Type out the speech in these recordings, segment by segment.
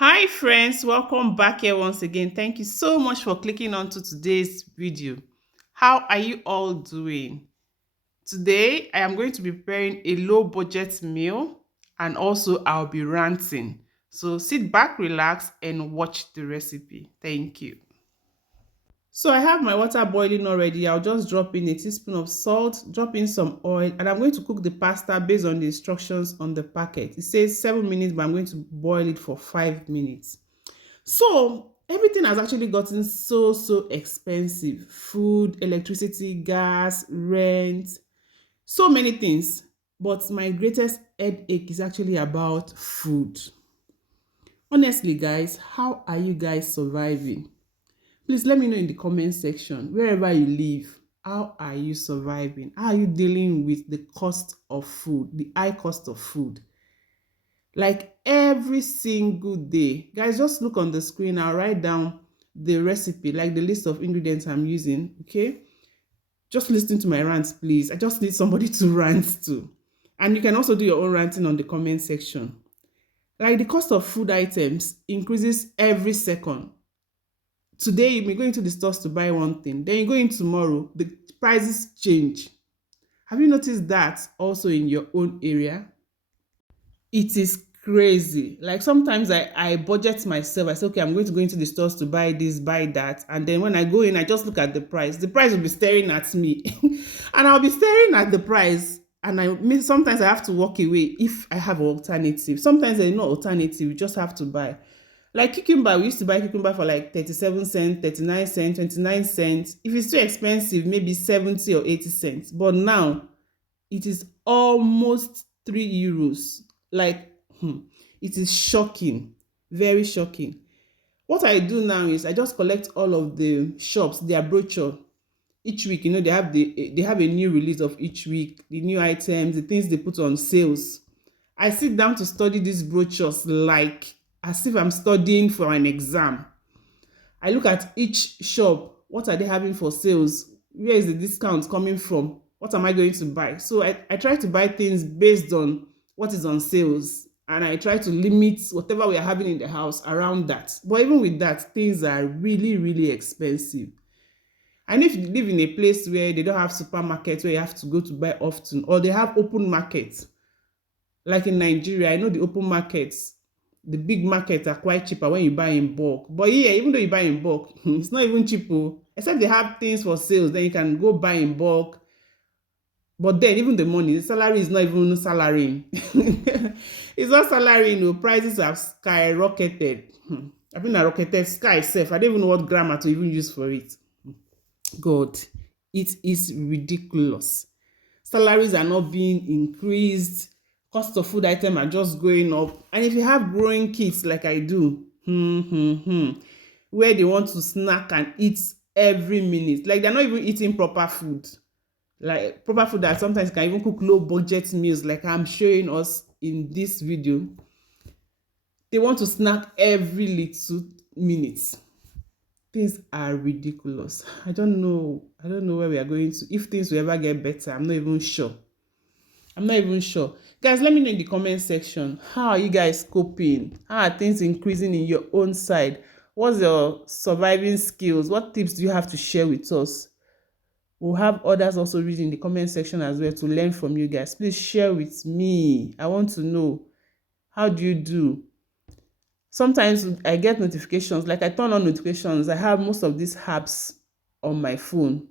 Hi friends, welcome back here once again. Thank you so much for clicking on to today's video. How are you all doing? Today, I am going to be preparing a low budget meal and also I'll be ranting. So sit back, relax and watch the recipe. Thank you. So I have my water boiling already. I'll just drop in a teaspoon of salt, drop in some oil, and I'm going to cook the pasta based on the instructions on the packet. It says 7 minutes, but I'm going to boil it for 5 minutes. So everything has actually gotten so expensive. Food, electricity, gas, rent, so many things. But my greatest headache is actually about food. Honestly, guys, how are you guys surviving? Please let me know in the comment section. Wherever you live, how are you surviving? How are you dealing with the cost of food, the high cost of food? Like every single day. Guys, just look on the screen. I'll write down the recipe, like the list of ingredients I'm using, okay? Just listen to my rants, please. I just need somebody to rant to. And you can also do your own ranting on the comment section. Like the cost of food items increases every second. Today, you may go into the stores to buy one thing. Then you go in tomorrow, the prices change. Have you noticed that also in your own area? It is crazy. Like sometimes I budget myself. I say, okay, I'm going to go into the stores to buy this, buy that. And then when I go in, I just look at the price. The price will be staring at me. And I'll be staring at the price. And sometimes I have to walk away if I have an alternative. Sometimes there's no alternative. You just have to buy. Like cucumber, we used to buy cucumber for like 37 cents, 39 cents, 29 cents. If it's too expensive, maybe 70 or 80 cents. But now, it is almost 3 euros. Like, it is shocking, very shocking. What I do now is I just collect all of the shops, their brochure. Each week, they have a new release of each week, the new items, the things they put on sales. I sit down to study these brochures like as if I'm studying for an exam. I look at each shop. What are they having for sales? Where is the discount coming from? What am I going to buy? So I try to buy things based on what is on sales. And I try to limit whatever we are having in the house around that. But even with that, things are really expensive. And if you live in a place where they don't have supermarkets where you have to go to buy often, or they have open markets, like in Nigeria, I know the open markets, the big markets are quite cheaper when you buy in bulk. But yeah, even though you buy in bulk, it's not even cheap. Except they have things for sales, then you can go buy in bulk. But then even the money, the salary is not even salarying. It's not salarying. Prices have skyrocketed. I've been a rocketed sky itself. I don't even know what grammar to even use for it. God, it is ridiculous. Salaries are not being increased. Cost of food items are just going up. And if you have growing kids like I do, where they want to snack and eat every minute, like they're not even eating proper food. Like proper food that sometimes can even cook low budget meals like I'm showing us in this video. They want to snack every little minutes. Things are ridiculous. I don't know where we are going to. If things will ever get better, I'm not even sure. Guys, let me know in the comment section. How are you guys coping? How are things increasing in your own side? What's your surviving skills? What tips do you have to share with us? We'll have others also read in the comment section as well to learn from you guys. Please share with me. I want to know. How do you do? Sometimes I get notifications, like I turn on notifications. I have most of these apps on my phone.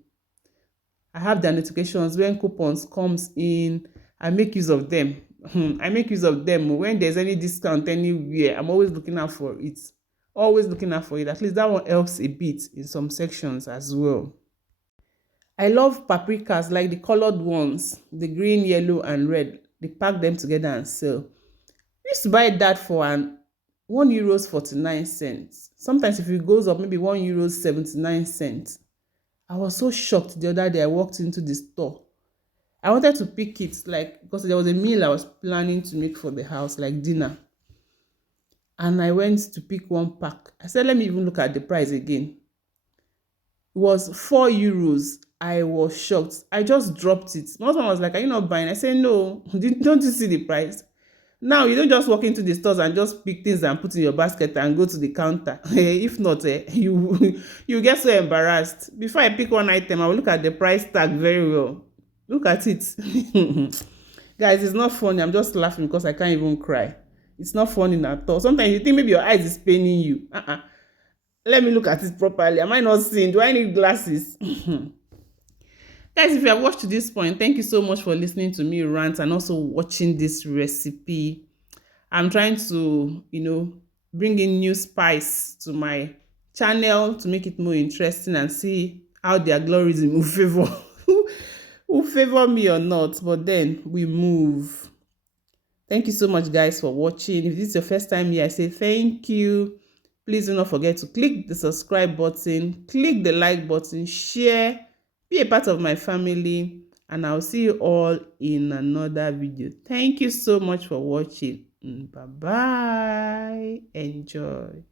I have their notifications when coupons comes in. I make use of them. I make use of them when there's any discount anywhere. I'm always looking out for it. Always looking out for it. At least that one helps a bit in some sections as well. I love paprikas, like the colored ones, the green, yellow, and red. They pack them together and sell. I used to buy that for an €1 49. Sometimes if it goes up, maybe €1 79. I was so shocked the other day. I walked into the store. I wanted to pick it, like, because there was a meal I was planning to make for the house, like dinner. And I went to pick one pack. I said, let me even look at the price again. It was €4. I was shocked. I just dropped it. My husband was like, are you not buying? I said, no. Don't you see the price? Now you don't just walk into the stores and just pick things and put in your basket and go to the counter. If not, you get so embarrassed. Before I pick one item, I will look at the price tag very well. Look at it. Guys, it's not funny. I'm just laughing because I can't even cry. It's not funny at all. Sometimes you think maybe your eyes is paining you. Let me look at it properly. Am I not seeing? Do I need glasses? Guys, if you have watched to this point, thank you so much for listening to me rant and also watching this recipe. I'm trying to, bring in new spice to my channel to make it more interesting and see how the algorithm will favor will favor me or not. But then we move. Thank you so much, guys, for watching. If this is your first time here, I say thank you. Please do not forget to click the subscribe button, click the like button, share, be a part of my family, and I'll see you all in another video. Thank you so much for watching. Bye bye. Enjoy.